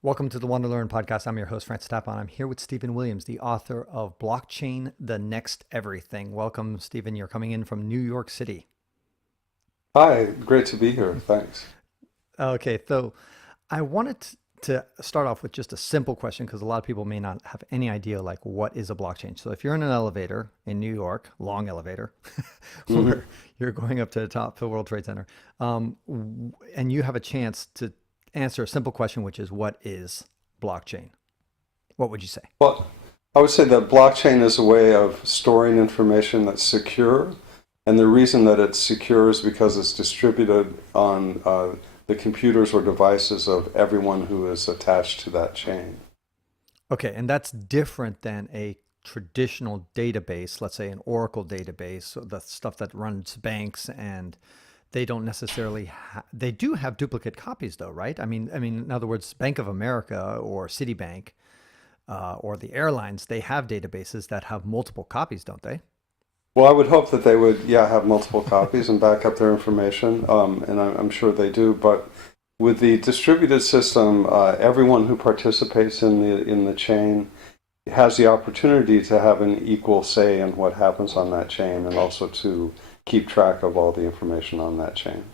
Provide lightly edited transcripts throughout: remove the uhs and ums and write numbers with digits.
Welcome to the Want to Learn podcast. I'm your host, Francis Tapon. I'm here with Stephen Williams, the author of Blockchain, the Next Everything. Welcome, Stephen. You're coming in from New York City. Hi, great to be here. Thanks. Okay, so I wanted to start off with just a simple question because a lot of people may not have any idea like what is a blockchain. So if you're in an elevator in New York, long elevator, hmm where you're going up to the top of the World Trade Center, and you have a chance to answer a simple question, which is what is blockchain? What would you say? Well, I would say that blockchain is a way of storing information that's secure, and the reason that it's secure is because it's distributed on the computers or devices of everyone who is attached to that chain. Okay, and that's different than a traditional database, let's say an Oracle database, so the stuff that runs banks and they don't necessarily they do have duplicate copies though, right? I mean, in other words, Bank of America or Citibank or the airlines, they have databases that have multiple copies, don't they? Well, I would hope that they would, yeah, have multiple copies and back up their information, and I'm sure they do. But with the distributed system, everyone who participates in the chain has the opportunity to have an equal say in what happens on that chain, and also to keep track of all the information on that chain.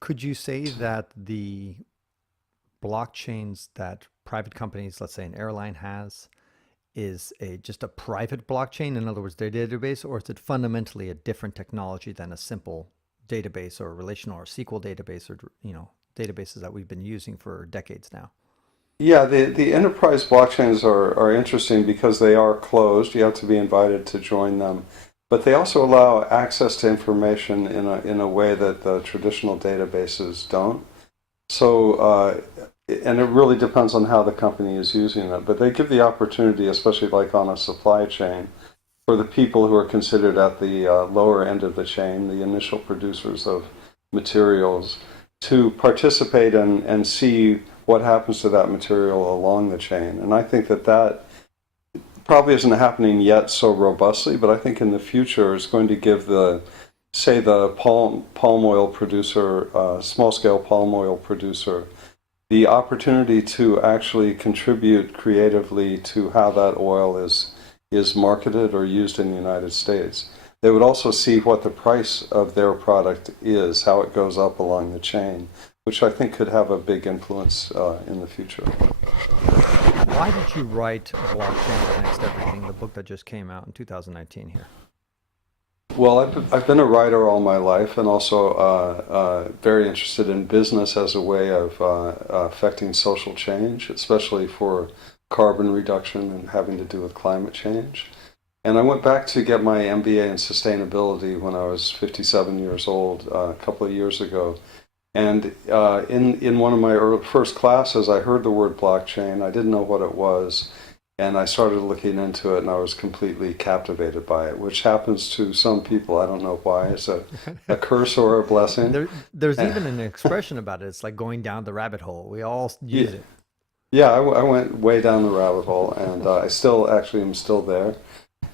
Could you say that the blockchains that private companies, let's say an airline has, is a just a private blockchain, in other words, their database, or is it fundamentally a different technology than a simple database or relational or SQL database or databases that we've been using for decades now? Yeah, the enterprise blockchains are interesting because they are closed. You have to be invited to join them. But they also allow access to information in a way that the traditional databases don't. So, and it really depends on how the company is using it. But they give the opportunity, especially like on a supply chain, for the people who are considered at the lower end of the chain, the initial producers of materials, to participate and see what happens to that material along the chain. And I think that probably isn't happening yet so robustly, but I think in the future it's going to give say the palm oil producer, small scale palm oil producer, the opportunity to actually contribute creatively to how that oil is marketed or used in the United States. They would also see what the price of their product is, how it goes up along the chain, which I think could have a big influence in the future. Why did you write Blockchain, the Next Everything, the book that just came out in 2019 here? Well, I've been a writer all my life, and also very interested in business as a way of affecting social change, especially for carbon reduction and having to do with climate change. And I went back to get my MBA in sustainability when I was 57 years old, a couple of years ago. And in one of my first classes, I heard the word blockchain. I didn't know what it was. And I started looking into it, and I was completely captivated by it, which happens to some people. I don't know why. It's a curse or a blessing. There's even an expression about it. It's like going down the rabbit hole. We all use Yeah, it. yeah, I went way down the rabbit hole, and I still actually am still there.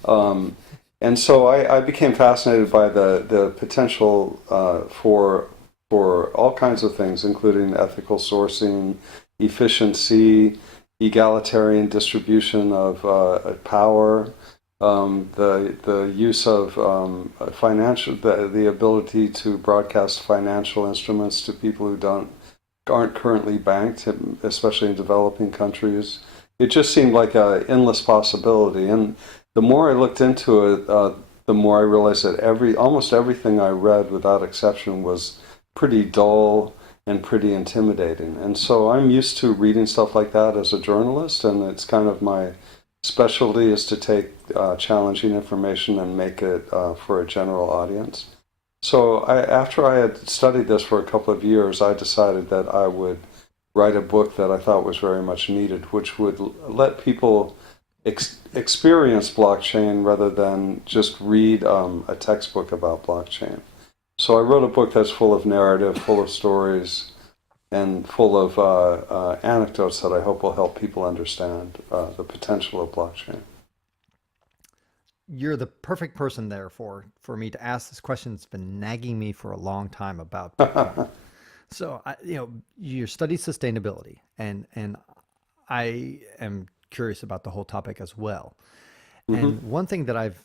Um, and so I became fascinated by the potential for all kinds of things, including ethical sourcing, efficiency, egalitarian distribution of power, the use of financial the ability to broadcast financial instruments to people who don't aren't currently banked, especially in developing countries. It just seemed like an endless possibility, and the more I looked into it, the more I realized that almost everything I read, without exception, was pretty dull and pretty intimidating. And so I'm used to reading stuff like that as a journalist, and it's kind of my specialty is to take challenging information and make it for a general audience. So after I had studied this for a couple of years, I decided that I would write a book that I thought was very much needed, which would let people experience blockchain rather than just read a textbook about blockchain. So I wrote a book that's full of narrative, full of stories, and full of anecdotes that I hope will help people understand the potential of blockchain. You're the perfect person there for me to ask this question. It's been nagging me for a long time about Bitcoin. So, you study sustainability, and I am curious about the whole topic as well. Hmm. And one thing that I've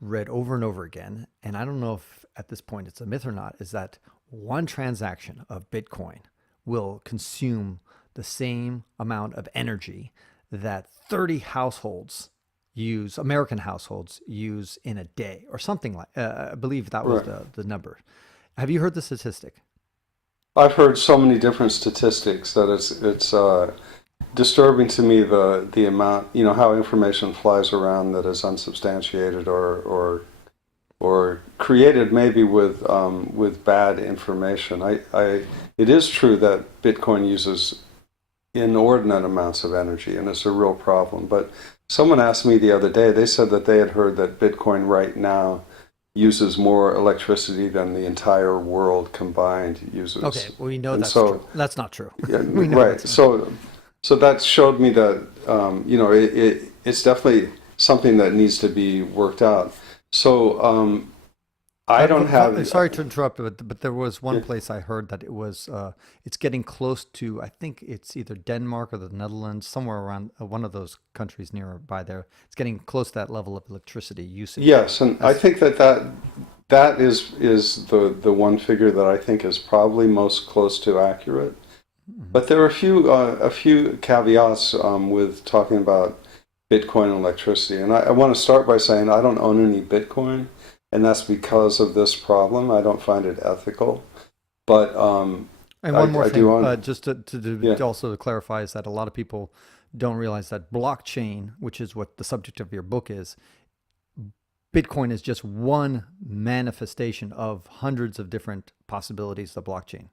read over and over again, and I don't know if at this point it's a myth or not, is that one transaction of Bitcoin will consume the same amount of energy that 30 households use, American households use in a day or something like, I believe that was Right. the number. Have you heard the statistic? I've heard so many different statistics that it's disturbing to me the amount, how information flies around that is unsubstantiated or created maybe with bad information. It is true that Bitcoin uses inordinate amounts of energy, and it's a real problem. But someone asked me the other day, they said that they had heard that Bitcoin right now uses more electricity than the entire world combined uses. Okay, well, we know And that's true. so, That's not true. yeah, We know right. that's not. So that showed me that it's definitely something that needs to be worked out. So I don't have. Sorry to interrupt, but there was one Yeah. place I heard that it was it's getting close to, I think it's either Denmark or the Netherlands, somewhere around one of those countries nearby there. It's getting close to that level of electricity usage. Yes, and I That's think that is the one figure that I think is probably most close to accurate. mhm. But there are a few caveats with talking about Bitcoin and electricity, and I want to start by saying I don't own any Bitcoin, and that's because of this problem. I don't find it ethical, but And I, one more I do thing, own. just Yeah, to also clarify, is that a lot of people don't realize that blockchain, which is what the subject of your book is, Bitcoin is just one manifestation of hundreds of different possibilities of blockchain.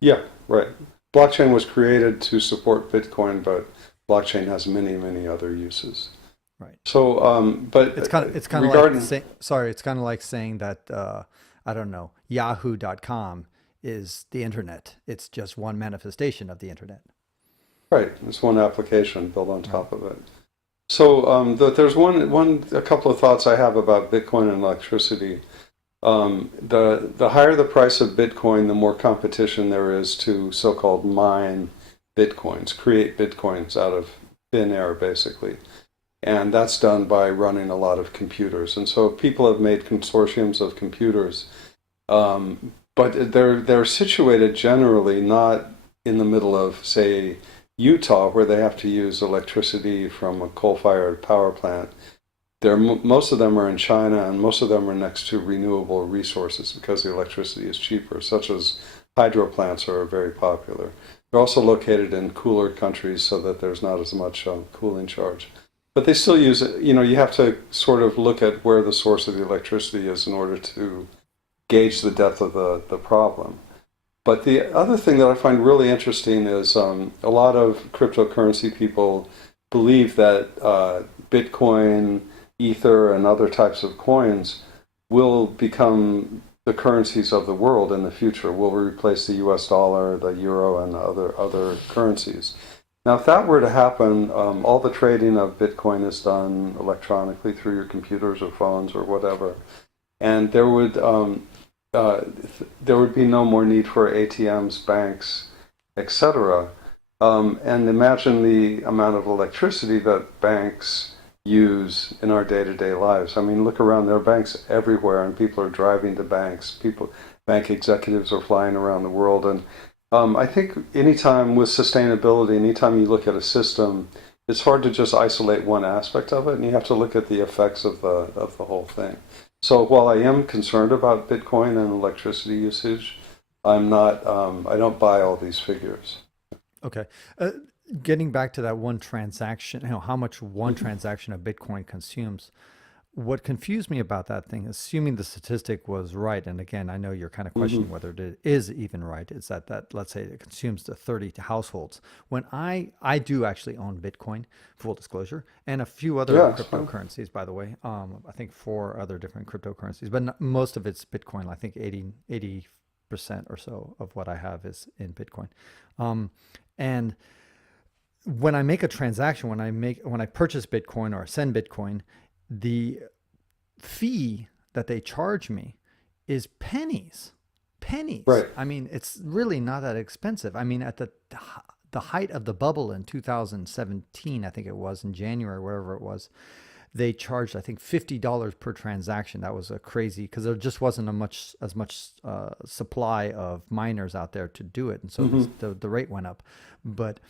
yeah, right. Blockchain was created to support Bitcoin, but blockchain has many, many other uses. Right. So, but It's kind of like regarding, saying, sorry, it's kind of like saying that I don't know, yahoo.com is the internet. It's just one manifestation of the internet. right, it's one application built on Right. top of it. So, there's a couple of thoughts I have about Bitcoin and electricity. The higher the price of Bitcoin, the more competition there is to so-called mine Bitcoins, create Bitcoins out of thin air, basically. And that's done by running a lot of computers. And so people have made consortiums of computers, but they're situated generally not in the middle of, say, Utah, where they have to use electricity from a coal-fired power plant. Most of them are in China, and most of them are next to renewable resources because the electricity is cheaper, such as hydro plants are very popular. They're also located in cooler countries so that there's not as much cooling charge. But they still use it. You have to sort of look at where the source of the electricity is in order to gauge the depth of the problem. But the other thing that I find really interesting is a lot of cryptocurrency people believe that Bitcoin, Ether, and other types of coins will become the currencies of the world in the future, will replace the US dollar, the euro, and other currencies. Now, if that were to happen, all the trading of Bitcoin is done electronically through your computers or phones or whatever, and uh, there would be no more need for ATMs, banks, etc. And imagine the amount of electricity that banks use in our day-to-day lives. I mean, look around. There are banks everywhere, and people are driving to banks. Bank executives are flying around the world, and I think anytime with sustainability, anytime you look at a system, it's hard to just isolate one aspect of it, and you have to look at the effects of the whole thing. So while I am concerned about Bitcoin and electricity usage, I'm not. I don't buy all these figures. Okay. Uh, Getting back to that one transaction, how much one transaction of Bitcoin consumes. What confused me about that thing, assuming the statistic was right, and again, I know you're kind of Hmm. questioning whether it is even right, is that let's say it consumes the 30 households. When I do actually own Bitcoin, full disclosure, and a few other Yeah, it's fine. cryptocurrencies, by the way. I think four other different cryptocurrencies, but most of it's Bitcoin. I think 80% or so of what I have is in Bitcoin. And when I make a transaction, when I purchase Bitcoin or send Bitcoin, the fee that they charge me is pennies. Pennies. Right. I mean, it's really not that expensive. I mean, at the height of the bubble in 2017, I think it was in January, whatever it was, they charged, I think, $50 per transaction. That was a crazy, because there just wasn't as much supply of miners out there to do it, and so the rate went up. But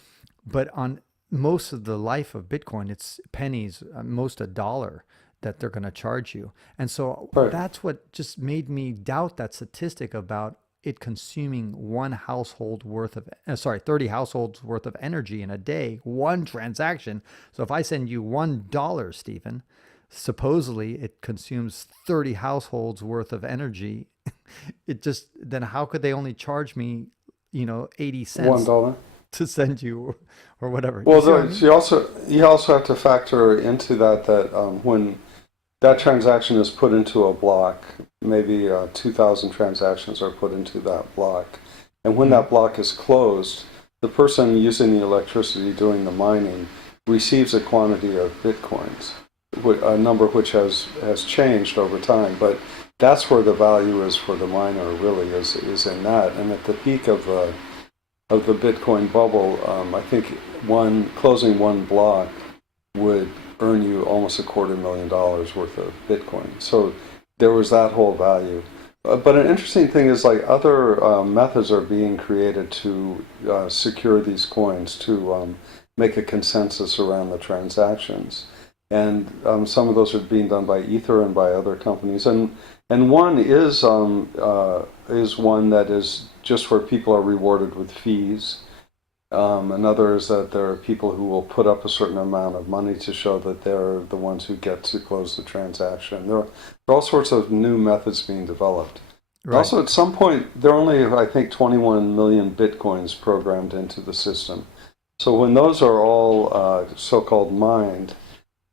on most of the life of Bitcoin, it's pennies, most a dollar that they're going to charge you, and so Right. that's what just made me doubt that statistic about it consuming 30 households worth of energy in a day, one transaction. So if I send you $1, Stephen, supposedly it consumes 30 households worth of energy. Then how could they only charge me, 80 cents $1. to send you or whatever? Well, See what I mean? you also have to factor into that when that transaction is put into a block, maybe 2,000 transactions are put into that block. And when that block is closed, the person using the electricity doing the mining receives a quantity of bitcoins, a number which has changed over time. But that's where the value is for the miner, really, is in that. And at the peak of the Bitcoin bubble, I think closing one block would earn you almost $250,000 worth of Bitcoin. So there was that whole value. But an interesting thing is, like, other methods are being created to secure these coins, to make a consensus around the transactions. And some of those are being done by Ether and by other companies. And one is one that is just where people are rewarded with fees. Another is that there are people who will put up a certain amount of money to show that they're the ones who get to close the transaction. There are all sorts of new methods being developed. Right. Also, at some point, there are only, I think, 21 million bitcoins programmed into the system. So when those are all so-called mined,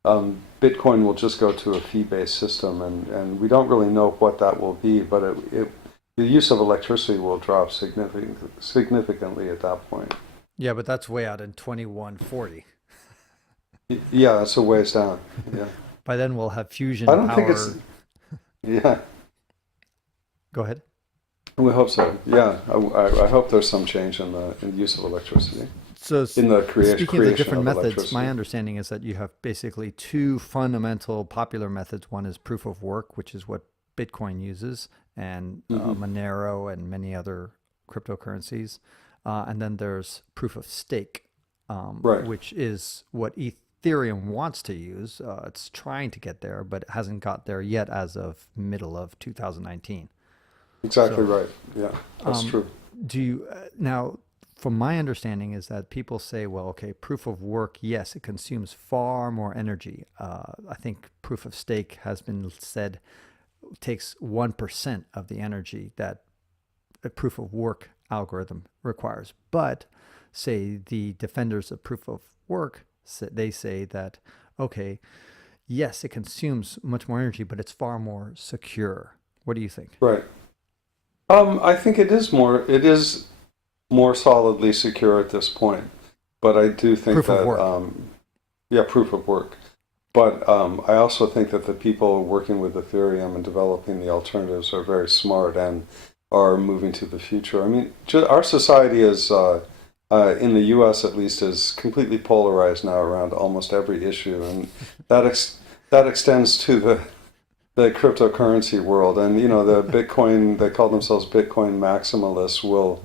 Bitcoin will just go to a fee-based system, and we don't really know what that will be, but the use of electricity will drop significantly at that point. Yeah, but that's way out in 2140. Yeah, it's a ways down. Yeah. By then we'll have fusion I don't power. think it's. Yeah. Go ahead. We hope so. Yeah, I hope there's some change in the use of electricity. So in the speaking of the different of methods, my understanding is that you have basically two fundamental popular methods. One is proof of work, which is what Bitcoin uses, and Monero and many other cryptocurrencies. And then there's proof of stake, right, which is what Ethereum wants to use. It's trying to get there, but it hasn't got there yet as of middle of 2019. Exactly right. Yeah, that's true. Do you now? From my understanding is that people say, well, okay, proof of work, yes, it consumes far more energy. I think proof of stake has been said takes 1% of the energy that a proof of work algorithm requires. But say the defenders of proof of work, they say that, okay, yes, it consumes much more energy, but it's far more secure. What do you think? Right. I think it is more solidly secure at this point, but I do think proof that of work. Proof of work. But I also think that the people working with Ethereum and developing the alternatives are very smart and are moving to the future. I mean, our society is, in the U.S. at least, is completely polarized now around almost every issue, and that extends to the cryptocurrency world. And the Bitcoin, they call themselves Bitcoin maximalists, will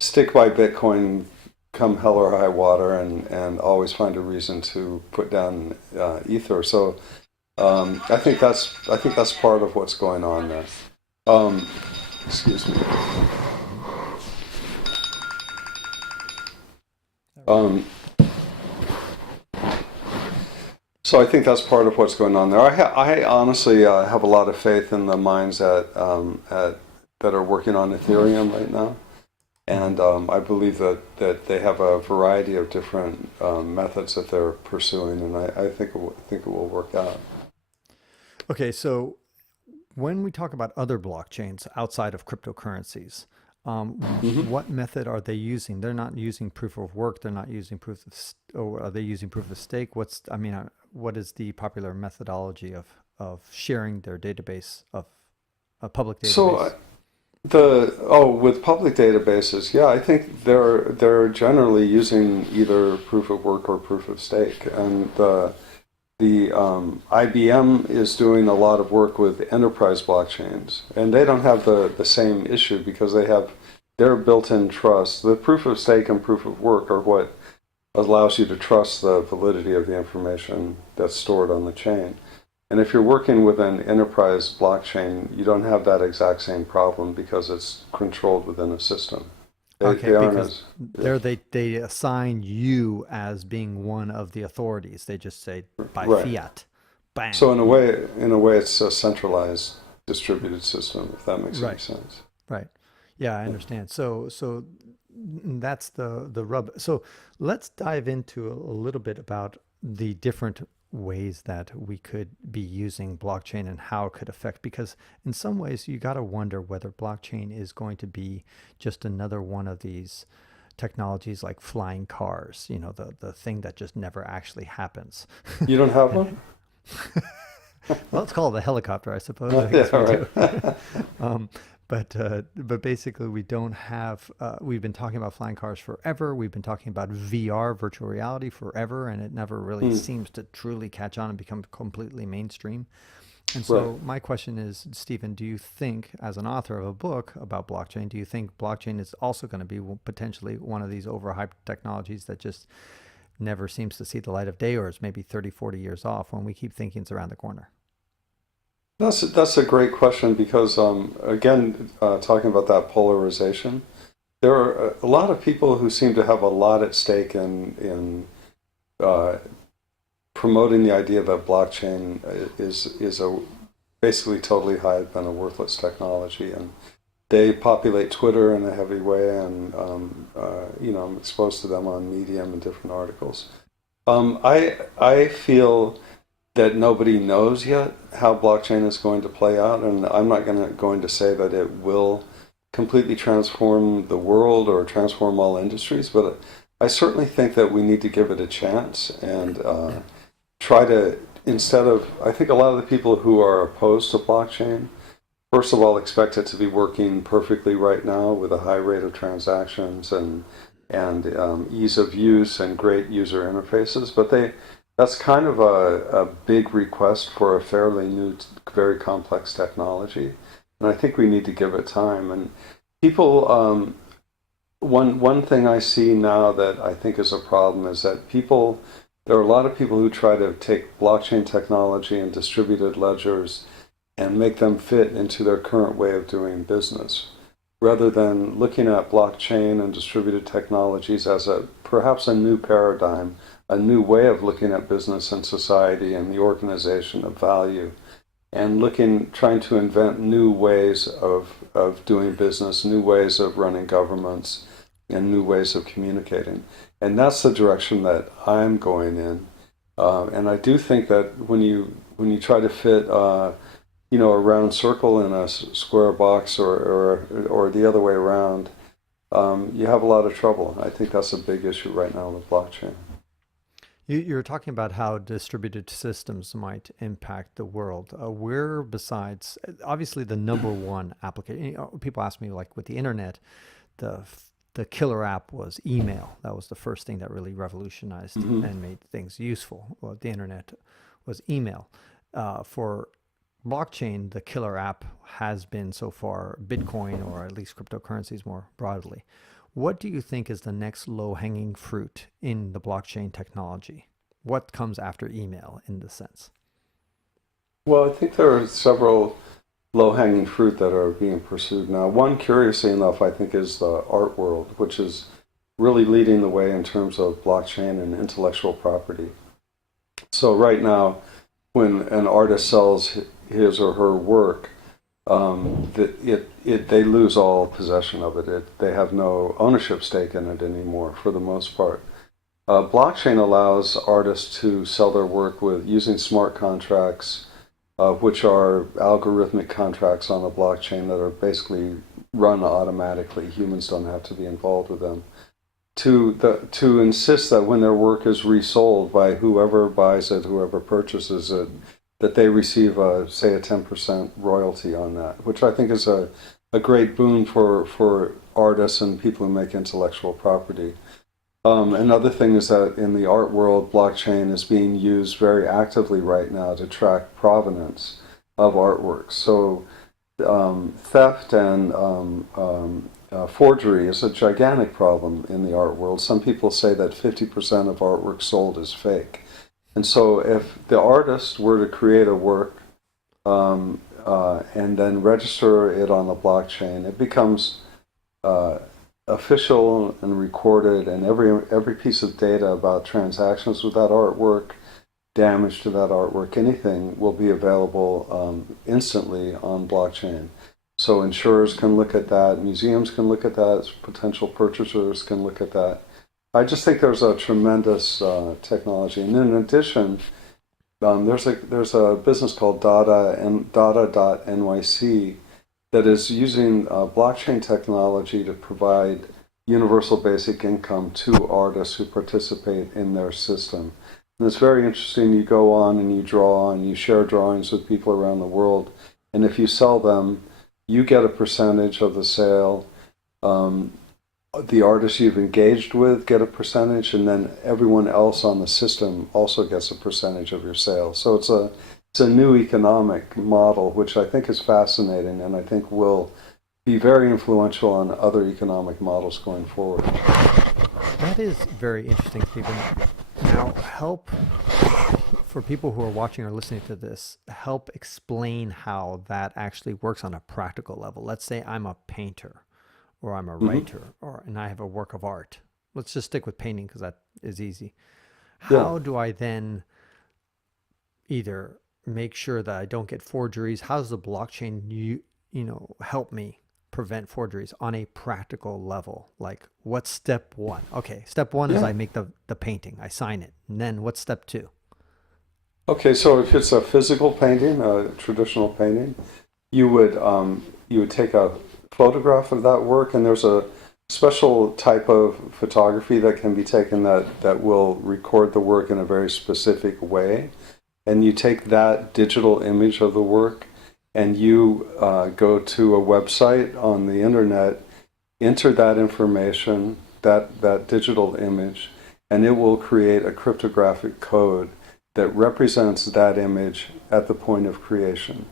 stick by Bitcoin come hell or high water, and always find a reason to put down Ether. So I think that's part of what's going on there. Excuse me. So I think that's part of what's going on there. I honestly have a lot of faith in the minds that are working on Ethereum right now, and I believe that they have a variety of different methods that they're pursuing, and I think it will work out. Okay, so when we talk about other blockchains outside of cryptocurrencies, what method are they using? They're not using proof of work. They're not using or are they using proof of stake? What is the popular methodology of sharing their database of a public database? With public databases, yeah, I think they're generally using either proof of work or proof of stake, and the IBM is doing a lot of work with enterprise blockchains, and they don't have the same issue because they have their built-in trust. The proof of stake and proof of work are what allows you to trust the validity of the information that's stored on the chain. And if you're working with an enterprise blockchain, you don't have that exact same problem because it's controlled within a system. Okay, They aren't because as, there they assign you as being one of the authorities. They just say by right. fiat, bang. So in a way, it's a centralized distributed system, if that makes any Right, sense. right. Yeah, I Yeah. understand. So that's the rub. So let's dive into a little bit about the different ways that we could be using blockchain and how it could affect, because in some ways you got to wonder whether blockchain is going to be just another one of these technologies like flying cars, the thing that just never actually happens. You don't have And one? well, it's called a helicopter, I suppose. I guess Yeah, we do. right. um, but basically, we don't have. We've been talking about flying cars forever. We've been talking about VR, virtual reality, forever, and it never really Hmm, seems to truly catch on and become completely mainstream. And right. so, my question is, Stephen, do you think, as an author of a book about blockchain, do you think blockchain is also going to be potentially one of these overhyped technologies that just never seems to see the light of day, or is maybe 30, 40 years off when we keep thinking it's around the corner? That's a great question because again, talking about that polarization, there are a lot of people who seem to have a lot at stake in uh, promoting the idea that blockchain is a basically totally hype and a worthless technology, and they populate Twitter in a heavy way, and I'm exposed to them on Medium and different articles. I feel that nobody knows yet how blockchain is going to play out, and I'm not going to say that it will completely transform the world or transform all industries, but I certainly think that we need to give it a chance and Yeah. try to, instead of, I think a lot of the people who are opposed to blockchain, first of all, expect it to be working perfectly right now with a high rate of transactions and ease of use and great user interfaces. But that's kind of a big request for a fairly new, very complex technology. And I think we need to give it time. And people, one thing I see now that I think is a problem is that there are a lot of people who try to take blockchain technology and distributed ledgers and make them fit into their current way of doing business, rather than looking at blockchain and distributed technologies as perhaps a new paradigm, a new way of looking at business and society and the organization of value, and trying to invent new ways of doing business, new ways of running governments, and new ways of communicating. And that's the direction that I'm going in. And I do think that when you try to fit a round circle in a square box or the other way around, you have a lot of trouble. I think that's a big issue right now with blockchain. You're talking about how distributed systems might impact the world. Where besides, obviously, the number one application, people ask me, like with the internet, the the killer app was email. That was the first thing that really revolutionized Hmm. and made things useful. Well, the internet was email. For blockchain, the killer app has been so far Bitcoin, or at least cryptocurrencies more broadly. What do you think is the next low hanging fruit in the blockchain technology? What comes after email in this sense? Well, I think there are several low-hanging fruit that are being pursued now. One, curiously enough, I think is the art world, which is really leading the way in terms of blockchain and intellectual property. So right now, when an artist sells his or her work, they lose all possession of it. They have no ownership stake in it anymore, for the most part. Blockchain allows artists to sell their work using smart contracts, which are algorithmic contracts on a blockchain that are basically run automatically. Humans don't have to be involved with them. To insist that when their work is resold by whoever buys it, whoever purchases it, that they receive say a 10% royalty on that, which I think is a a great boon for artists and people who make intellectual property. Another thing is that in the art world, blockchain is being used very actively right now to track provenance of artworks. So theft and forgery is a gigantic problem in the art world. Some people say that 50% of artwork sold is fake. And so if the artist were to create a work and then register it on the blockchain, it becomes official and recorded, and every piece of data about transactions with that artwork, damage to that artwork, anything will be available instantly on blockchain. So insurers can look at that, museums can look at that, potential purchasers can look at that. I just think there's a tremendous technology. And in addition, there's a business called Data.nyc that is using blockchain technology to provide universal basic income to artists who participate in their system. And it's very interesting. You go on and you draw and you share drawings with people around the world. And if you sell them, you get a percentage of the sale. The artists you've engaged with get a percentage, and then everyone else on the system also gets a percentage of your sales. So it's a new economic model, which I think is fascinating, and I think will be very influential on other economic models going forward. That is very interesting, Stephen. Now, help for people who are watching or listening to this, help explain how that actually works on a practical level. Let's say I'm a painter, or I'm a writer, and I have a work of art. Let's just stick with painting because that is easy. How do I then either make sure that I don't get forgeries? How does the blockchain help me prevent forgeries on a practical level? Like, what's step one? Okay, step one is I make the painting, I sign it. And then what's step two? Okay, so if it's a physical painting, a traditional painting, you would take a photograph of that work, and there's a special type of photography that can be taken that will record the work in a very specific way. And you take that digital image of the work and you go to a website on the internet, enter that information, that digital image, and it will create a cryptographic code that represents that image at the point of creation.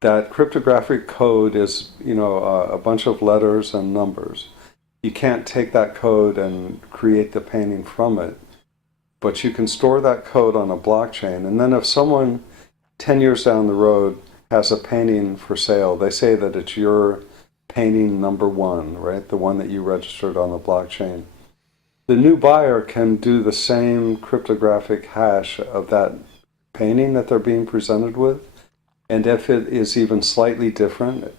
That cryptographic code is, a bunch of letters and numbers. You can't take that code and create the painting from it, but you can store that code on a blockchain. And then if someone 10 years down the road has a painting for sale, they say that it's your painting number one, right? The one that you registered on the blockchain. The new buyer can do the same cryptographic hash of that painting that they're being presented with. And if it is even slightly different,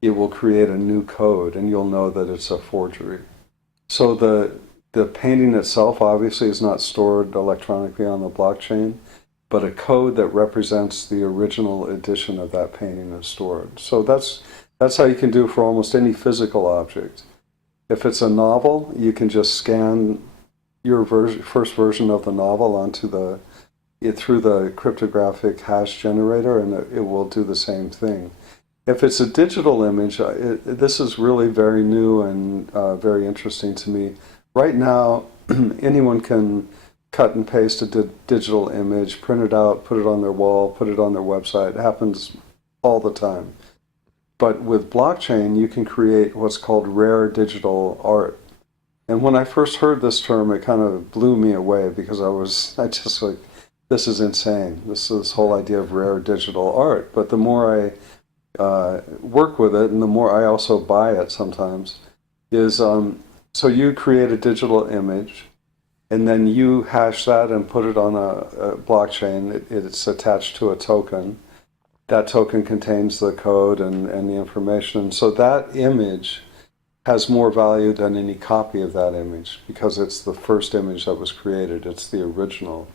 it will create a new code, and you'll know that it's a forgery. So the painting itself obviously is not stored electronically on the blockchain, but a code that represents the original edition of that painting is stored. So that's how you can do it for almost any physical object. If it's a novel, you can just scan your first version of the novel through the cryptographic hash generator, and it will do the same thing. If it's a digital image, this is really very new and very interesting to me. Right now, anyone can cut and paste a digital image, print it out, put it on their wall, put it on their website. It happens all the time. But with blockchain, you can create what's called rare digital art. And when I first heard this term, it kind of blew me away because I just like, this is insane. This whole idea of rare digital art. But the more I work with it, and the more I also buy it sometimes, is so you create a digital image, and then you hash that and put it on a blockchain. It's attached to a token. That token contains the code and the information. So that image has more value than any copy of that image because it's the first image that was created. It's the original.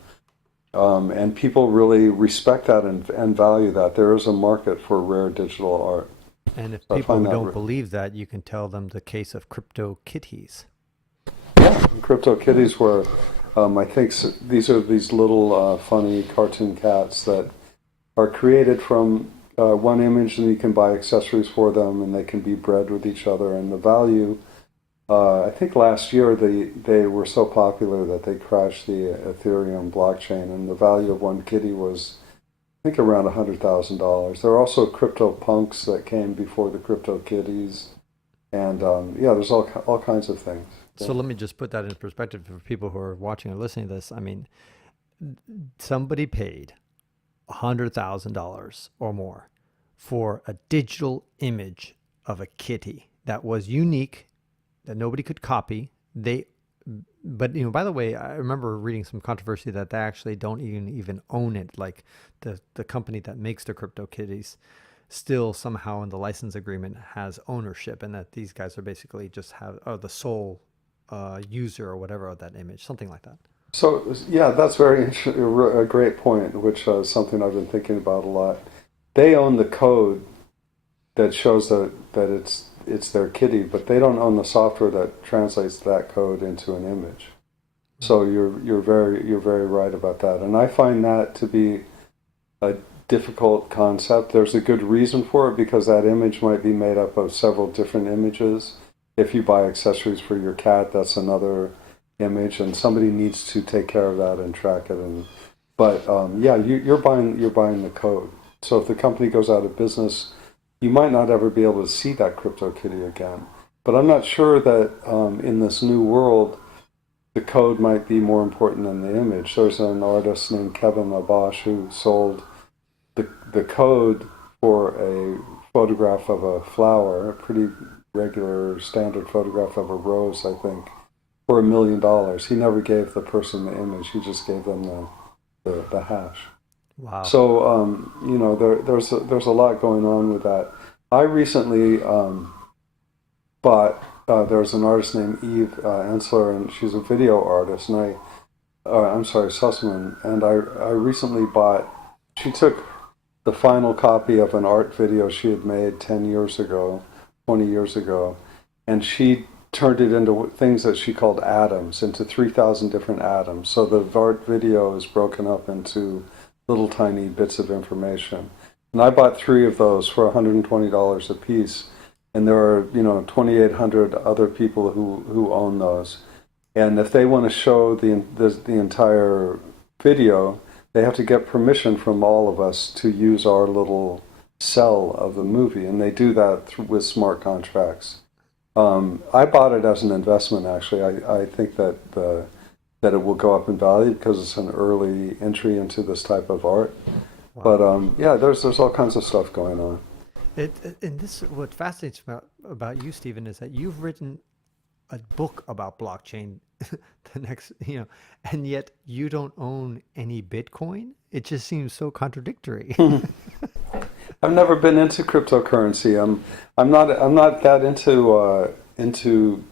And people really respect that and value that. There is a market for rare digital art. And if people who don't believe that, you can tell them the case of CryptoKitties. Yeah, CryptoKitties were, I think these are these little funny cartoon cats that are created from one image, and you can buy accessories for them, and they can be bred with each other. And the value, I think last year they were so popular that they crashed the Ethereum blockchain, and the value of one kitty was, I think, around $100,000. There are also crypto punks that came before the crypto kitties, and yeah, there's all kinds of things. So let me just put that in perspective for people who are watching or listening to this. I mean, somebody paid $100,000 or more for a digital image of a kitty that was unique, that nobody could copy. But by the way, I remember reading some controversy that they actually don't even own it. Like the company that makes the crypto kitties still somehow in the license agreement has ownership, and that these guys are basically just are the sole user or whatever of that image, something like that. So yeah, that's a great point, which is something I've been thinking about a lot. They own the code that shows that it's their kitty, but they don't own the software that translates that code into an image. So you're very right about that, and I find that to be a difficult concept. There's a good reason for it, because that image might be made up of several different images. If you buy accessories for your cat, that's another image, and somebody needs to take care of that and track it. But yeah, you're buying the code. So if the company goes out of business, you might not ever be able to see that CryptoKitty again. But I'm not sure that in this new world, the code might be more important than the image. There's an artist named Kevin Abosh who sold the code for a photograph of a flower, a pretty regular standard photograph of a rose, I think, for $1 million. He never gave the person the image. He just gave them the hash. Wow. So there's a lot going on with that. I recently bought. There's an artist named Eve Ensler, and she's a video artist. And I'm sorry, Sussman. And I recently bought. She took the final copy of an art video she had made 10 years ago, 20 years ago, and she turned it into things that she called atoms, into 3,000 different atoms. So the art video is broken up into little tiny bits of information. And I bought 3 of those for $120 a piece. And there are, 2,800 other people who own those. And if they want to show the entire video, they have to get permission from all of us to use our little cell of the movie. And they do that with smart contracts. I bought it as an investment, actually. I think that it will go up in value because it's an early entry into this type of art. Wow. But yeah, there's all kinds of stuff going on. And this, what fascinates about you, Stephen, is that you've written a book about blockchain, and yet you don't own any Bitcoin. It just seems so contradictory. I've never been into cryptocurrency. I'm not that into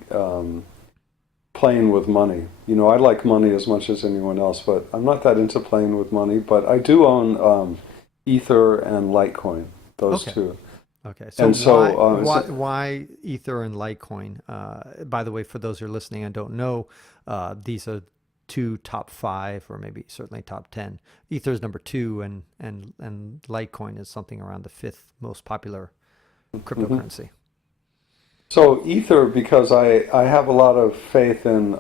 playing with money. I like money as much as anyone else, but I'm not that into playing with money. But I do own Ether and Litecoin, those two. Okay, so why Ether and Litecoin? By the way, for those who are listening and don't know, these are 2 top 5, or maybe certainly top 10. Ether is number 2, and Litecoin is something around the 5th most popular cryptocurrency. Mm-hmm. So Ether, because I have a lot of faith in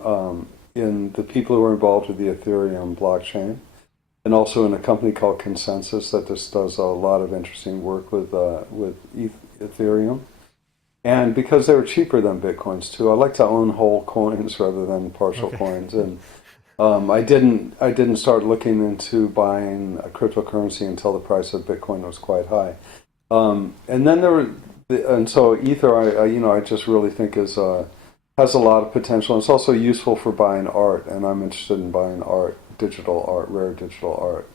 the people who are involved with the Ethereum blockchain, and also in a company called Consensus that just does a lot of interesting work with Ethereum. And because they were cheaper than Bitcoins too, I like to own whole coins rather than partial coins. And I didn't start looking into buying a cryptocurrency until the price of Bitcoin was quite high. And then so Ether, I just really think has a lot of potential. It's also useful for buying art, and I'm interested in buying art, digital art, rare digital art,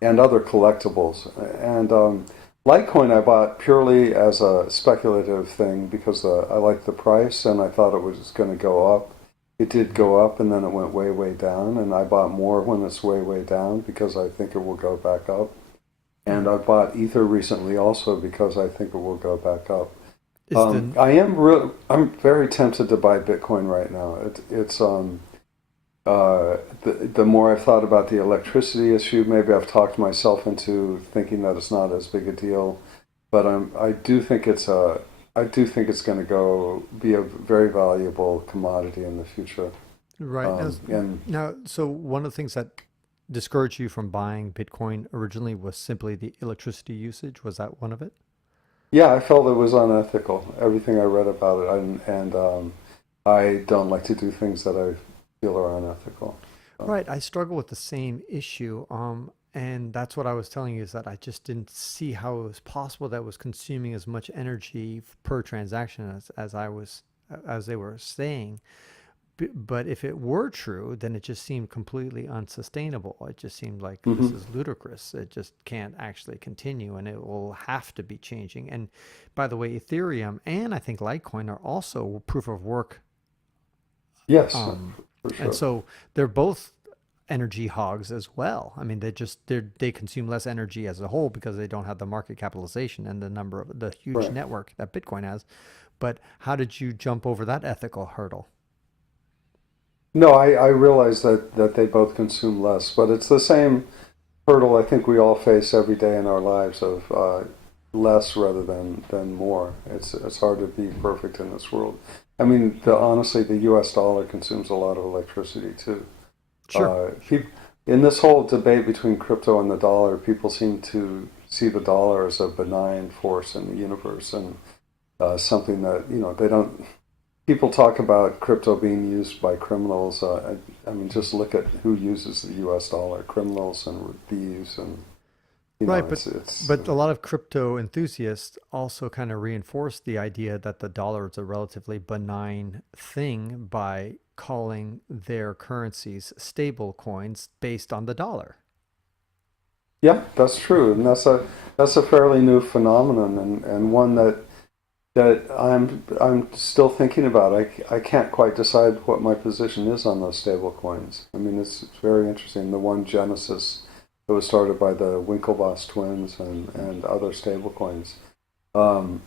and other collectibles. And Litecoin I bought purely as a speculative thing because I liked the price and I thought it was going to go up. It did go up, and then it went way, way down, and I bought more when it's way, way down because I think it will go back up. And I bought Ether recently also because I think it will go back up. I'm very tempted to buy Bitcoin right now. the more I've thought about the electricity issue, maybe I've talked myself into thinking that it's not as big a deal. But I do think it's going to go be a very valuable commodity in the future. Right. And So one of the things that discouraged you from buying Bitcoin originally was simply the electricity usage. Was that one of it? yeah, I felt it was unethical. Everything I read about it, and I don't like to do things that I feel are unethical. So, Right. I struggle with the same issue. And that's what I was telling you is that I just didn't see how it was possible that it was consuming as much energy per transaction as I was, as they were saying. But if it were true, then it just seemed completely unsustainable. It just seemed like this hmm is ludicrous. It just can't actually continue and it will have to be changing. And by the way, Ethereum and I think Litecoin are also proof of work. yes, Um, for and sure. so they're both energy hogs as well. I mean, they consume less energy as a whole because they don't have the market capitalization and the number of the huge Right. network that Bitcoin has. But how did you jump over that ethical hurdle? No, I realize that they both consume less, but it's the same hurdle I think we all face every day in our lives of less rather than more. It's hard to be perfect in this world. I mean, honestly, the U.S. dollar consumes a lot of electricity too. Sure. Sure. People, in this whole debate between crypto and the dollar, people seem to see the dollar as a benign force in the universe and something that they don't. People talk about crypto being used by criminals. I mean, just look at who uses the U.S. dollar: criminals and thieves, and Right, it's but a lot of crypto enthusiasts also kind of reinforce the idea that the dollar is a relatively benign thing by calling their currencies stable coins based on the dollar. yeah, that's true, and that's a fairly new phenomenon, and one that I'm still thinking about. I can't quite decide what my position is on those stable coins. I mean, it's very interesting. The one Genesis that was started by the Winklevoss twins and other stable coins. Um,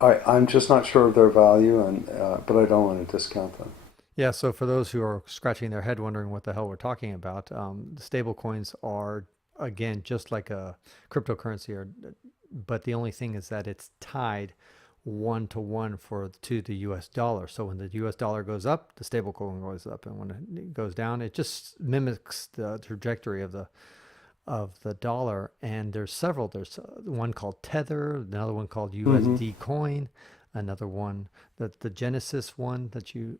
I'm just not sure of their value, and but I don't want to discount them. Yeah, so for those who are scratching their head wondering what the hell we're talking about, the stable coins are, again, just like a cryptocurrency, but the only thing is that it's tied 1 to 1 to the US dollar. So when the US dollar goes up, the stable coin goes up. And when it goes down, it just mimics the trajectory of the dollar. And there's several. There's one called Tether, another one called hmm USD coin, another one, the Genesis one that you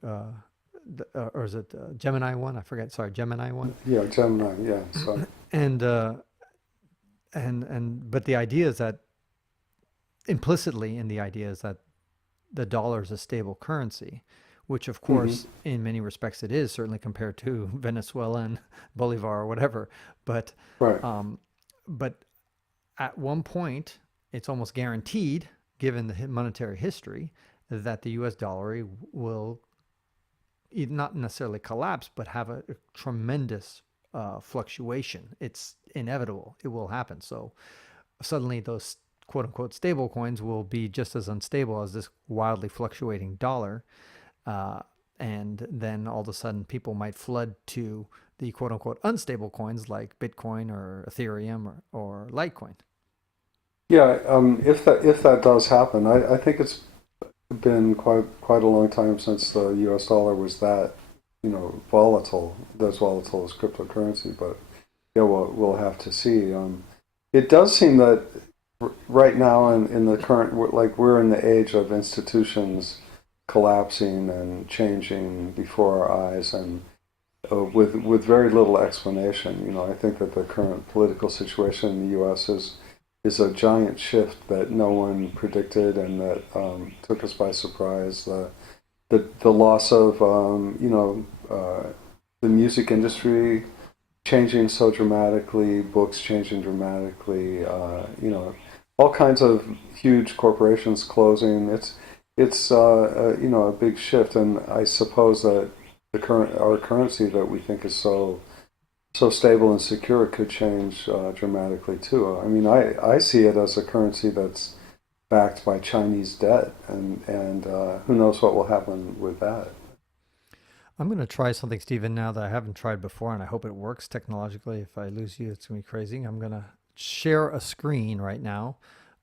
or is it Gemini one? I forget. Sorry, Gemini one. Yeah, Gemini. Yeah, so And but the idea is that implicitly in the idea is that the dollar is a stable currency, which of hmm course in many respects it is, certainly compared to Venezuelan Bolivar or whatever. But right. um, but at one point, it's almost guaranteed, given the monetary history, that the U.S. dollar will not necessarily collapse, but have a tremendous fluctuation. It's inevitable. It will happen. So suddenly those quote unquote stable coins will be just as unstable as this wildly fluctuating dollar. Uh, and then all of a sudden people might flood to the quote unquote unstable coins like Bitcoin or Ethereum or Litecoin. Yeah, if that does happen, I think it's been quite a long time since the U.S. dollar was that volatile, as volatile as cryptocurrency. But yeah, we'll have to see. It does seem that right now in the current, like we're in the age of institutions collapsing and changing before our eyes, and with very little explanation. I think that the current political situation in the U.S. is a giant shift that no one predicted and that took us by surprise. The loss of the music industry changing so dramatically, books changing dramatically, all kinds of huge corporations closing. It's a big shift, and I suppose that the current our currency that we think is so stable and secure could change dramatically too. I mean, I see it as a currency that's backed by Chinese debt, and who knows what will happen with that. I'm going to try something, Stephen, now that I haven't tried before, and I hope it works technologically. If I lose you, it's going to be crazy. I'm going to share a screen right now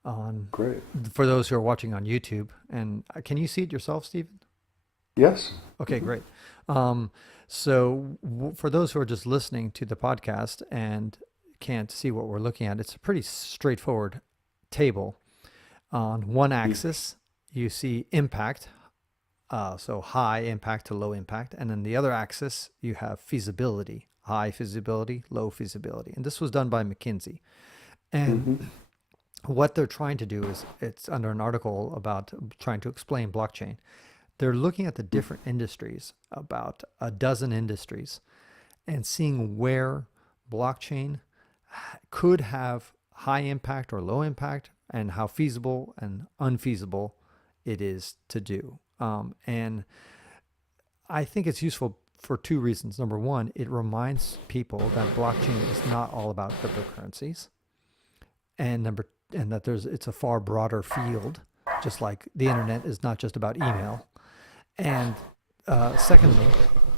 on Great. for those who are watching on YouTube. And can you see it yourself, Stephen? Yes. Okay, great. Um, for those who are just listening to the podcast and can't see what we're looking at, it's a pretty straightforward table. On one axis, you see impact, so high impact to low impact. And then the other axis, you have feasibility, high feasibility, low feasibility. And this was done by McKinsey. And what they're trying to do is, it's under an article about trying to explain blockchain. They're looking at the different industries, about a dozen industries, and seeing where blockchain could have high impact or low impact, and how feasible and unfeasible it is to do. And I think it's useful for two reasons. Number one, it reminds people that blockchain is not all about cryptocurrencies, and that it's a far broader field, just like the internet is not just about email. And secondly,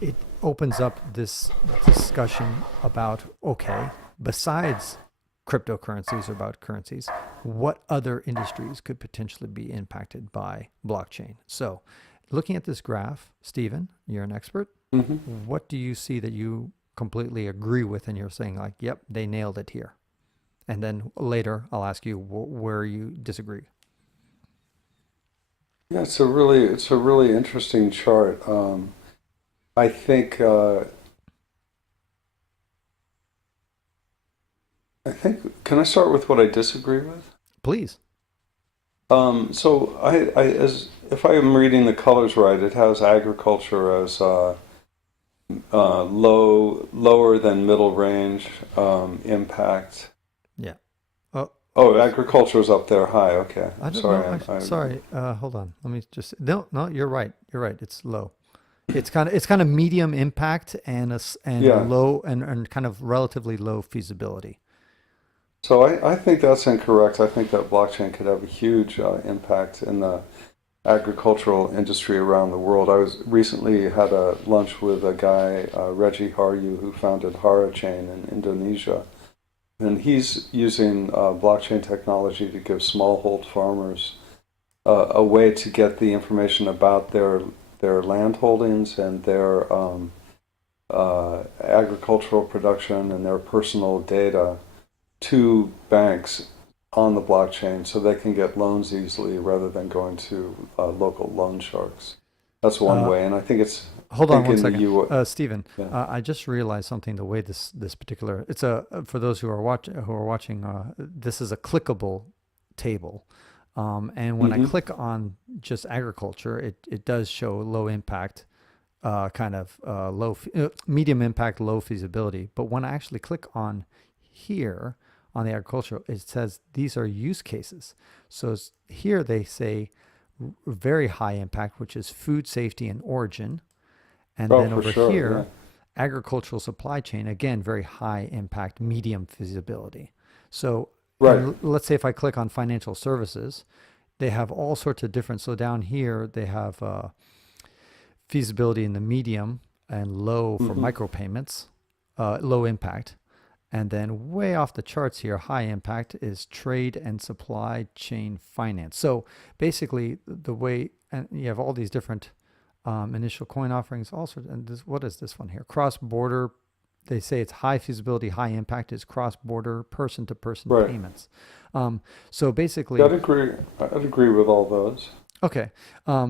it opens up this discussion about, okay, besides cryptocurrencies or about currencies, what other industries could potentially be impacted by blockchain? So looking at this graph, Stephen, you're an expert. What do you see that you completely agree with and you're saying like, yep, they nailed it here? And then later I'll ask you where you disagree. Yeah, it's a really interesting chart. I think can I start with what I disagree with? Please. So as if I am reading the colors right, it has agriculture as lower than middle range impact. Yeah. Oh, agriculture is up there high. Okay, I don't sorry. know. Sorry. Hold on. Let me just. No. You're right. You're right. It's low. It's kind of medium impact and Yeah. low and kind of relatively low feasibility. So I think that's incorrect. I think that blockchain could have a huge impact in the agricultural industry around the world. I was recently had a lunch with a guy, Reggie Haryu, who founded Harachain in Indonesia. And he's using blockchain technology to give smallhold farmers a way to get the information about their land holdings and their agricultural production and their personal data to banks on the blockchain so they can get loans easily rather than going to local loan sharks. That's one way, and I think it's. Hold on one second, Stephen. Yeah. I just realized something. The way this particular for those who are watching, this is a clickable table, and when I click on just agriculture, it does show low impact, medium impact, low feasibility. But when I actually click on here on the agricultural, it says these are use cases. So here they say very high impact, which is food safety and origin. And then over here, agricultural supply chain, again, very high impact, medium feasibility. So let's say if I click on financial services, they have all sorts of different. So down here, they have feasibility in the medium and low for micropayments, low impact. And then way off the charts here, high impact is trade and supply chain finance. So basically the way, and you have all these different initial coin offerings, all sorts. And what is this one here? Cross-border. They say it's high feasibility, high impact is cross-border, person-to-person payments. So basically, I'd agree with all those. Okay.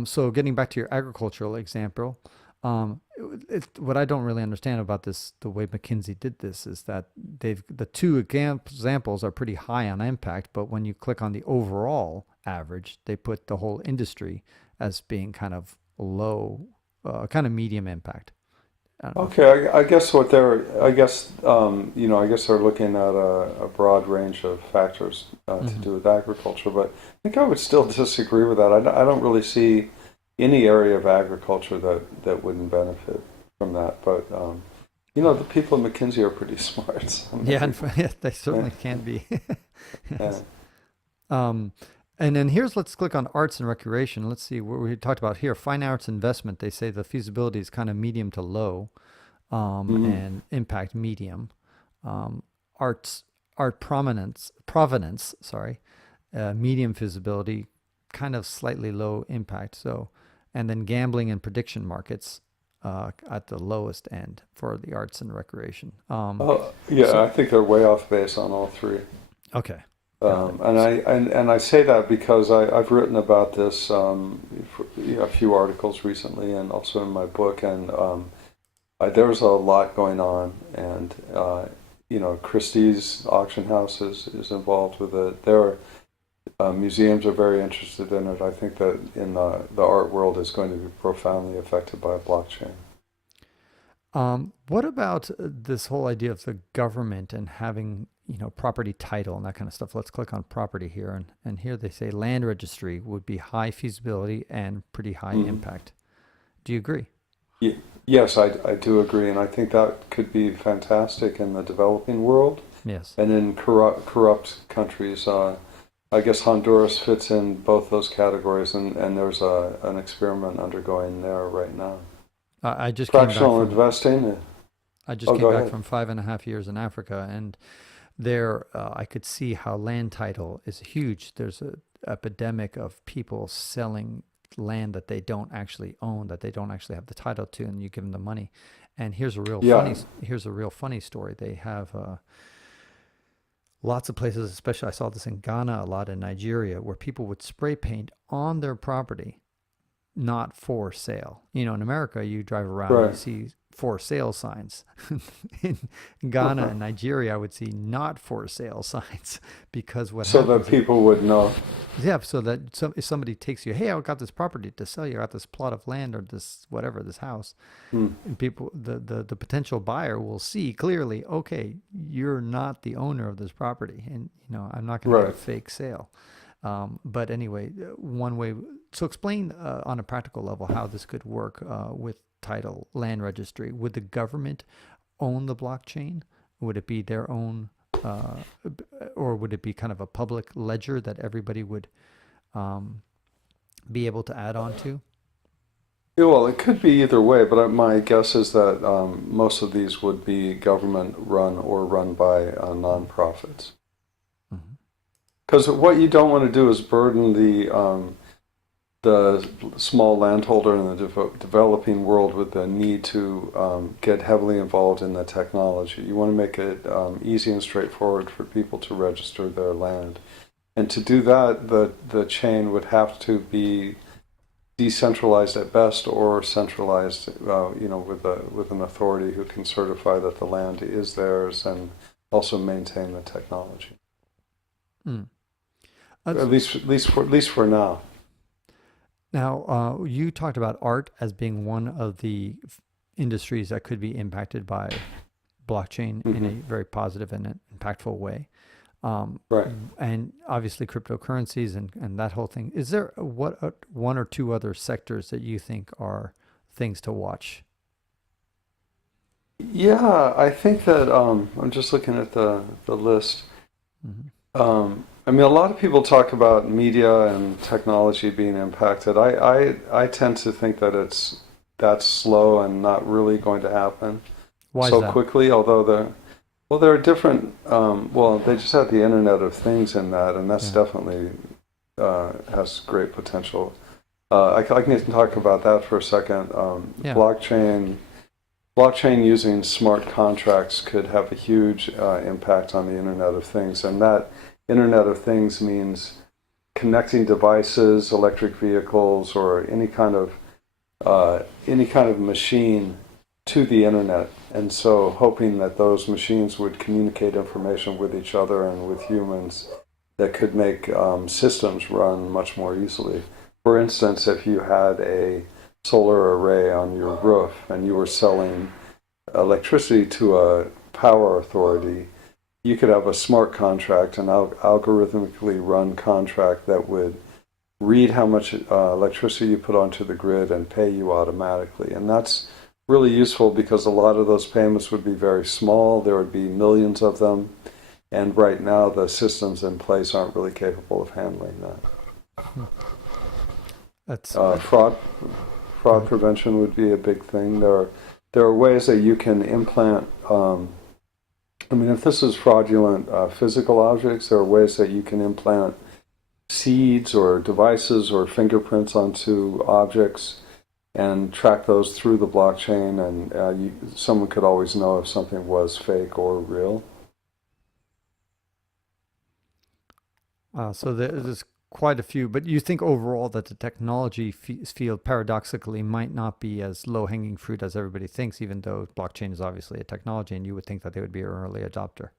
So getting back to your agricultural example, what I don't really understand about this, the way McKinsey did this, is that the two examples are pretty high on impact, but when you click on the overall average, they put the whole industry as being kind of low, kind of medium impact. Okay, I guess they're looking at a broad range of factors to do with agriculture, but I think I would still disagree with that. I don't really see any area of agriculture that wouldn't benefit from that. But the people at McKinsey are pretty smart. Yeah, they certainly can be. Yes. And And then let's click on arts and recreation. Let's see what we talked about here. Fine arts investment. They say the feasibility is kind of medium to low, Mm. and impact medium. Arts art provenance. Sorry, medium feasibility, kind of slightly low impact. So, and then gambling and prediction markets at the lowest end for the arts and recreation. Yeah, So I think they're way off base on all three. okay, got it. And I say that because I've written about this a few articles recently, and also in my book, and there's a lot going on, and Christie's auction house is involved with it. There are museums are very interested in it. I think that in the art world is going to be profoundly affected by blockchain. What about this whole idea of the government and having, property title and that kind of stuff? Let's click on property here. And here they say land registry would be high feasibility and pretty high Mhm. impact. Do you agree? Yes, I do agree, and I think that could be fantastic in the developing world Yes. and in corrupt countries. I guess Honduras fits in both those categories, and there's an experiment undergoing there right now. I just came back Fractional from investing. I just Oh, came go back ahead. from 5.5 years in Africa, and there I could see how land title is huge. There's a epidemic of people selling land that they don't actually own, that they don't actually have the title to, and you give them the money. And Yeah, here's a real funny story. They have lots of places, especially I saw this in Ghana a lot, in Nigeria, where people would spray paint on their property, not for sale. In America, you drive around and you right. see for sale signs. In Ghana and Nigeria, I would see not for sale signs because what So that happens is, people would know. yeah, so that if somebody takes you, hey, I got this property to sell you, I got this plot of land or this whatever, this house, Hmm. and people, the potential buyer will see clearly, okay, you're not the owner of this property, and I'm not going to get a Right. fake sale. But anyway, one way. So explain on a practical level how this could work with title, land registry. Would the government own the blockchain? Would it be their own, or would it be kind of a public ledger that everybody would um, be able to add on to? Yeah, well, it could be either way, but my guess is that most of these would be government run or run by nonprofits. Mhm. Because what you don't want to do is burden the small landholder in the developing world with the need to get heavily involved in the technology. You want to make it easy and straightforward for people to register their land. And to do that, the chain would have to be decentralized at best or centralized, with an authority who can certify that the land is theirs and also maintain the technology. Mm. At That's, least, at least for now. Now, you talked about art as being one of the industries that could be impacted by blockchain in Hmm. a very positive and impactful way. Um, Right. and obviously cryptocurrencies and that whole thing. Is there one or two other sectors that you think are things to watch? Yeah, I think that I'm just looking at the list. Hmm. I mean, a lot of people talk about media and technology being impacted. I tend to think that that's slow and not really going to happen Why is so that? quickly. Although there are different. Well, they just had the Internet of Things in that, and that's Yeah. definitely has great potential. I can talk about that for a second. Yeah. Blockchain using smart contracts could have a huge impact on the Internet of Things, and that Internet of Things means connecting devices, electric vehicles, or any kind of machine to the internet, and so hoping that those machines would communicate information with each other and with humans that could make systems run much more easily. For instance, if you had a solar array on your roof and you were selling electricity to a power authority, you could have a smart contract, an algorithmically run contract that would read how much electricity you put onto the grid and pay you automatically. And that's really useful because a lot of those payments would be very small. There would be millions of them. And right now, the systems in place aren't really capable of handling that. That's go Fraud ahead. prevention would be a big thing. There are ways that you can implant. I mean, if this is fraudulent physical objects, there are ways that you can implant seeds or devices or fingerprints onto objects and track those through the blockchain, and someone could always know if something was fake or real. So there's quite a few, but you think overall that the technology field paradoxically might not be as low hanging fruit as everybody thinks, even though blockchain is obviously a technology, and you would think that they would be an early adopter.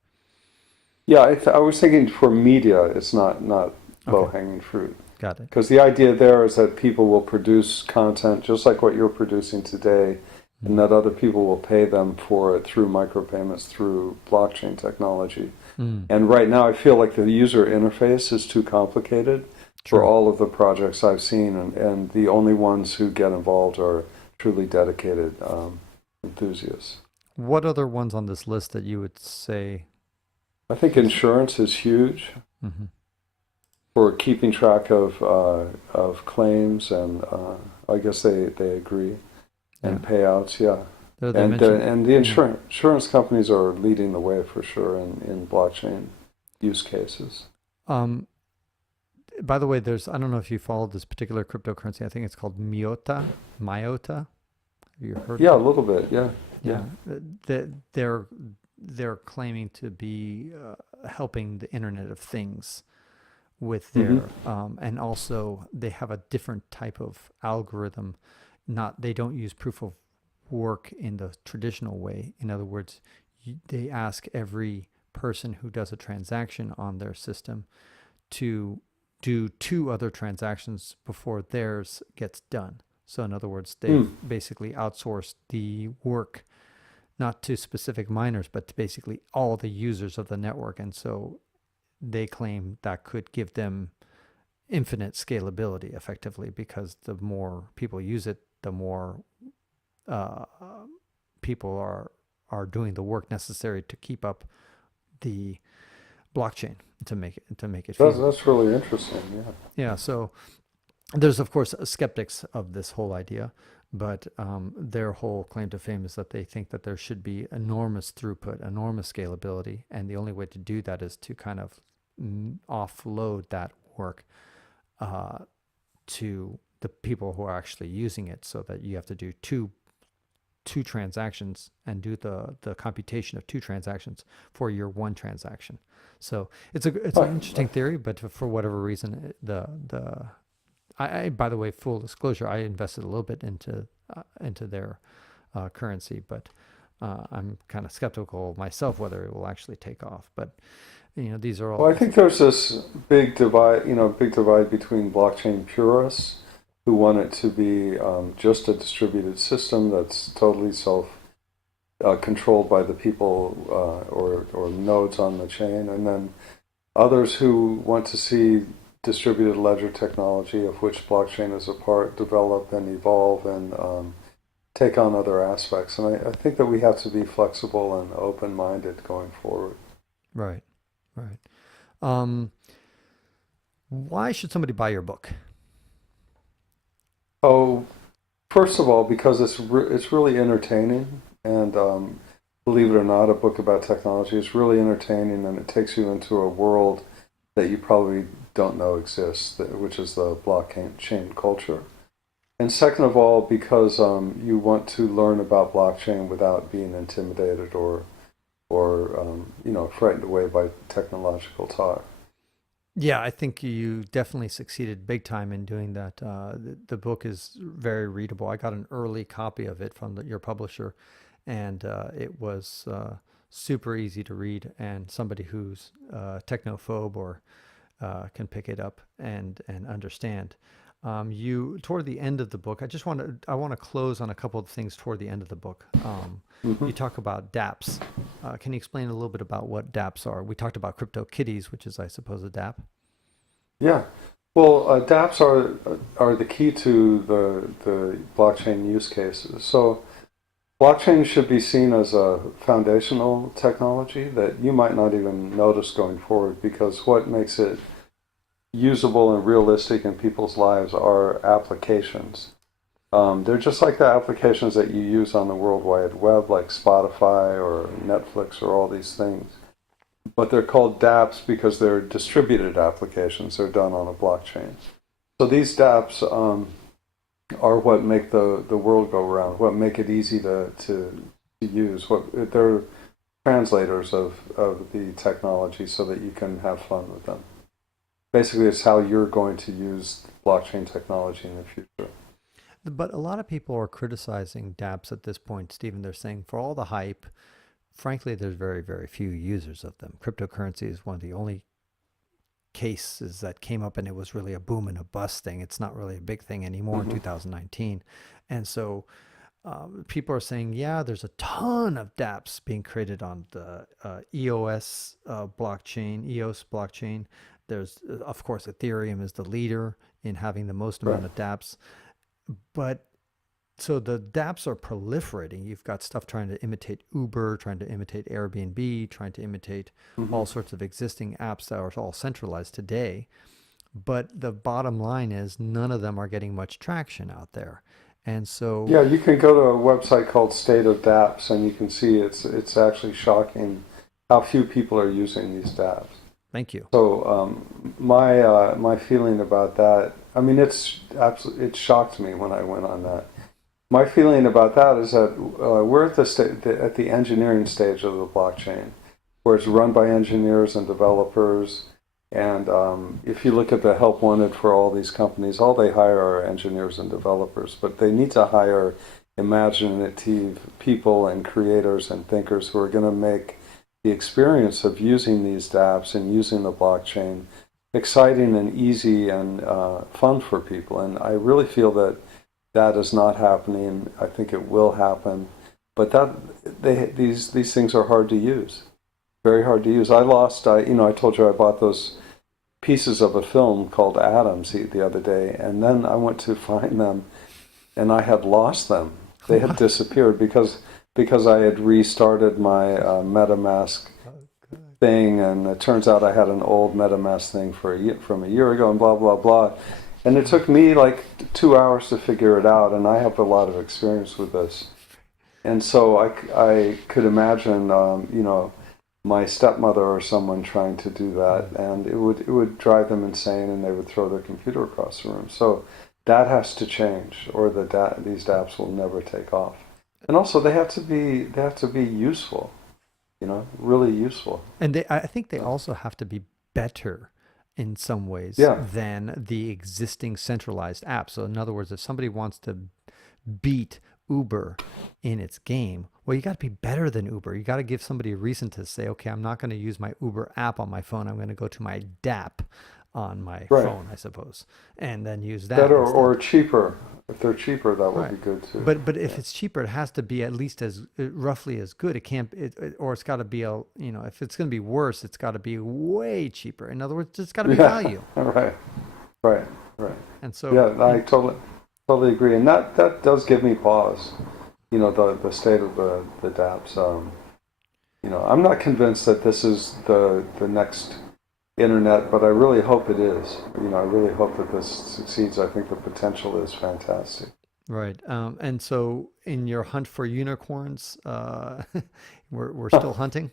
Yeah, I was thinking for media, it's not low Okay, hanging fruit. got it. Because the idea there is that people will produce content just like what you're producing today, and Mm. that other people will pay them for it through micropayments, through blockchain technology. Mm. And right now, I feel like the user interface is too complicated for True. all of the projects I've seen, and the only ones who get involved are truly dedicated enthusiasts. What other ones on this list that you would say I think is? insurance is huge Hmm. for keeping track of claims, and I guess they agree, Yeah. and payouts. Yeah, They mentioned. and the Yeah. insurance companies are leading the way for sure in blockchain use cases. Um, by the way, there's, I don't know if you followed this particular cryptocurrency. I think it's called Myota. Have you heard of Yeah, a it? little bit. Yeah, yeah. Yeah. They're they're claiming to be helping the Internet of Things with Hmm. their and also they have a different type of algorithm. Not They don't use proof of work in the traditional way. In other words, they ask every person who does a transaction on their system to do two other transactions before theirs gets done. So in other words, they've Mm. basically outsourced the work not to specific miners, but to basically all the users of the network. And so they claim that could give them infinite scalability effectively, because the more people use it, the more uh, people are doing the work necessary to keep up the blockchain to make it feasible. That's really interesting. Yeah. Yeah. So there's of course skeptics of this whole idea, but their whole claim to fame is that they think that there should be enormous throughput, enormous scalability, and the only way to do that is to kind of offload that work uh, to the people who are actually using it, so that you have to do two transactions and do the computation of two transactions for your one transaction. So it's an Oh, interesting theory, but for whatever reason, the I by the way, full disclosure, I invested a little bit into their currency, but I'm kind of skeptical myself whether it will actually take off. But these are well, all. I think there's this big divide between blockchain purists who want it to be just a distributed system that's totally self controlled by the people or nodes on the chain, and then others who want to see distributed ledger technology, of which blockchain is a part, develop and evolve and take on other aspects. And I think that we have to be flexible and open-minded going forward. Right, right. Um, why should somebody buy your book? Oh, first of all, because it's really entertaining, and believe it or not, a book about technology is really entertaining, and it takes you into a world that you probably don't know exists, which is the blockchain culture. And second of all, because you want to learn about blockchain without being intimidated or frightened away by technological talk. Yeah, I think you definitely succeeded big time in doing that. The book is very readable. I got an early copy of it from your publisher, and it was super easy to read. And somebody who's technophobe or can pick it up and understand. You toward the end of the book, I want to close on a couple of things toward the end of the book. Hmm. You talk about dapps. Can you explain a little bit about what dapps are? We talked about crypto kitties, which is, I suppose, a dapp. Yeah. Well, dapps are the key to the blockchain use cases. So blockchain should be seen as a foundational technology that you might not even notice going forward, because what makes it usable and realistic in people's lives are applications. They're just like the applications that you use on the World Wide Web, like Spotify or Netflix or all these things. But they're called dapps because they're distributed applications. They're done on a blockchain. So these dapps are what make the world go round, what make it easy to use. They're translators of the technology so that you can have fun with them. Basically, it's how you're going to use blockchain technology in the future. But a lot of people are criticizing dapps at this point, Stephen. They're saying for all the hype, frankly, there's very, very few users of them. Cryptocurrency is one of the only cases that came up and it was really a boom and a bust thing. It's not really a big thing anymore in 2019. And so people are saying, yeah, there's a ton of dapps being created on the EOS blockchain. There's, of course, Ethereum is the leader in having the most amount of dapps. But so the dapps are proliferating. You've got stuff trying to imitate Uber, trying to imitate Airbnb, trying to imitate all sorts of existing apps that are all centralized today. But the bottom line is none of them are getting much traction out there. And so yeah, you can go to a website called State of Dapps, and you can see it's actually shocking how few people are using these dapps. thank you. So my feeling about that, I mean, it shocked me when I went on that. My feeling about that is that we're at the engineering stage of the blockchain, where it's run by engineers and developers. And if you look at the help wanted for all these companies, all they hire are engineers and developers, but they need to hire imaginative people and creators and thinkers who are going to make the experience of using these dApps and using the blockchain exciting and easy and fun for people. And I really feel that that is not happening. I think it will happen, but these things are hard to use, very hard to use. I told you I bought those pieces of a film called Atoms the other day, and then I went to find them, and I had lost them. They had disappeared because I had restarted my MetaMask thing, and it turns out I had an old MetaMask thing from a year ago, and blah blah blah. And it took me like 2 hours to figure it out, and I have a lot of experience with this. And so I could imagine, my stepmother or someone trying to do that, and it would drive them insane, and they would throw their computer across the room. So that has to change, or these dApps will never take off. And also, they have to be useful, really useful. And I think they also have to be better in some ways than the existing centralized app. So in other words, if somebody wants to beat Uber in its game, well, you got to be better than Uber. You got to give somebody a reason to say, okay, I'm not going to use my Uber app on my phone. I'm going to go to my dApp on my phone, I suppose, and then use that. Better or cheaper. If they're cheaper, that would be good too. But if it's cheaper, it has to be at least as roughly as good. It can't, or it's got to be if it's going to be worse, it's got to be way cheaper. In other words, it's got to be value. Right. And so I totally agree, and that does give me pause. The state of the dApps. I'm not convinced that this is the next internet, but I really hope it is. I really hope that this succeeds. I think the potential is fantastic. Right. And so in your hunt for unicorns, we're still hunting?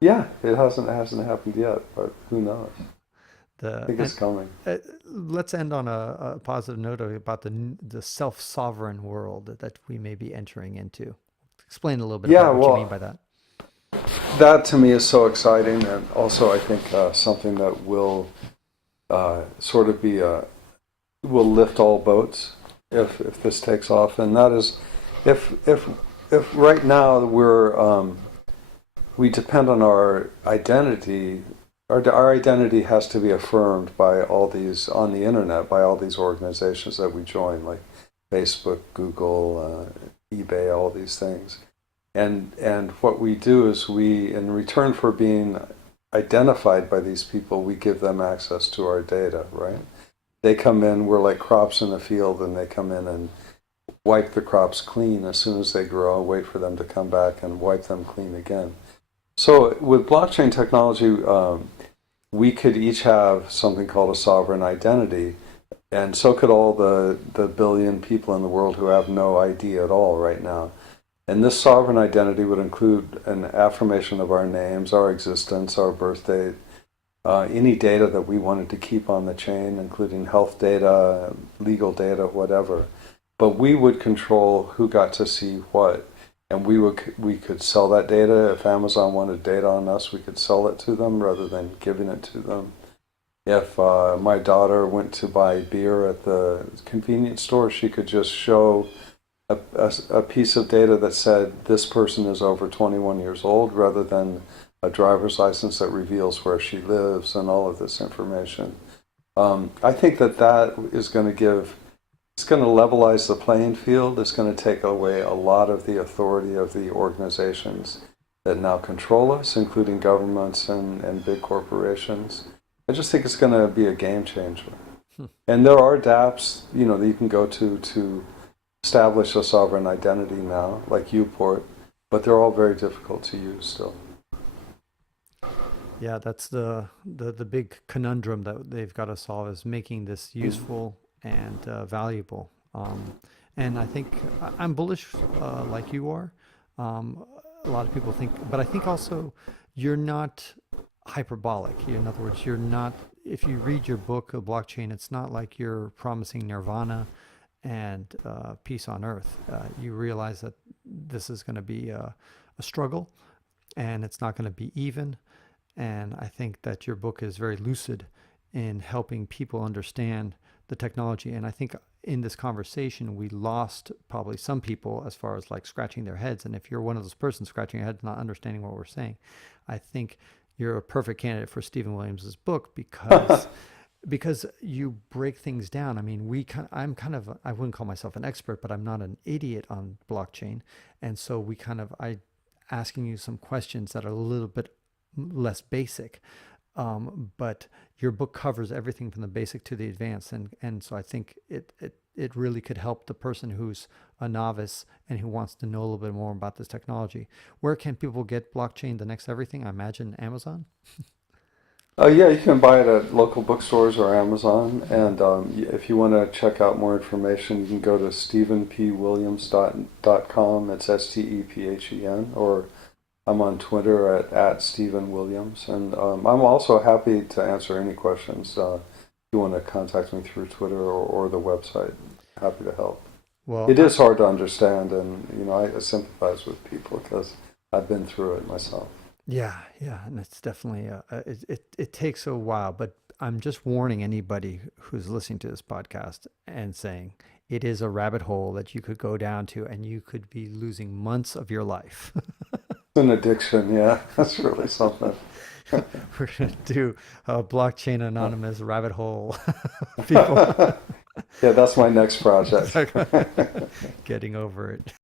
Yeah, it hasn't happened yet, but who knows? I think it's coming. Let's end on a positive note about the self-sovereign world that we may be entering into. Explain a little bit about what you mean by that. That to me is so exciting, and also I think something that will sort of will lift all boats if this takes off, and that is if right now we depend on our identity. Our identity has to be affirmed by all these on the internet, by all these organizations that we join, like Facebook, Google, eBay, all these things. And what we do is in return for being identified by these people, we give them access to our data, right? They come in, we're like crops in the field, and they come in and wipe the crops clean as soon as they grow, wait for them to come back and wipe them clean again. So with blockchain technology, we could each have something called a sovereign identity, and so could all the billion people in the world who have no ID at all right now. And this sovereign identity would include an affirmation of our names, our existence, our birth date, any data that we wanted to keep on the chain, including health data, legal data, whatever. But we would control who got to see what. And we could sell that data. If Amazon wanted data on us, we could sell it to them rather than giving it to them. If my daughter went to buy beer at the convenience store, she could just show a piece of data that said this person is over 21 years old, rather than a driver's license that reveals where she lives and all of this information. I think that is going to it's going to levelize the playing field. It's going to take away a lot of the authority of the organizations that now control us, including governments and big corporations. I just think it's going to be a game changer. And there are dapps, that you can go to establish a sovereign identity now, like Uport, but they're all very difficult to use still. Yeah, that's the big conundrum that they've got to solve, is making this useful and valuable. And I think I'm bullish, like you are. A lot of people think, but I think also you're not hyperbolic. In other words, you're not. If you read your book, of blockchain, it's not like you're promising nirvana and peace on earth. You realize that this is going to be a struggle, and it's not going to be even. And I think that your book is very lucid in helping people understand the technology. And I think in this conversation, we lost probably some people as far as like scratching their heads. And if you're one of those persons scratching your head, not understanding what we're saying, I think you're a perfect candidate for Stephen Williams's book, because you break things down. I mean, I wouldn't call myself an expert, but I'm not an idiot on blockchain. And so I asking you some questions that are a little bit less basic, but your book covers everything from the basic to the advanced, and so I think it really could help the person who's a novice and who wants to know a little bit more about this technology. Where can people get blockchain, the next everything? I imagine Amazon. Yeah, you can buy it at local bookstores or Amazon, and if you want to check out more information, you can go to stephenpwilliams.com. It's STEPHEN, or I'm on Twitter at Stephen Williams, and I'm also happy to answer any questions. If you want to contact me through Twitter or the website, happy to help. Well, it is hard to understand, and I sympathize with people because I've been through it myself. Yeah, and it's definitely it takes a while, but I'm just warning anybody who's listening to this podcast and saying it is a rabbit hole that you could go down to, and you could be losing months of your life. An addiction, yeah. That's really something. We're going to do a blockchain anonymous rabbit hole. People. Yeah, that's my next project. Getting over it.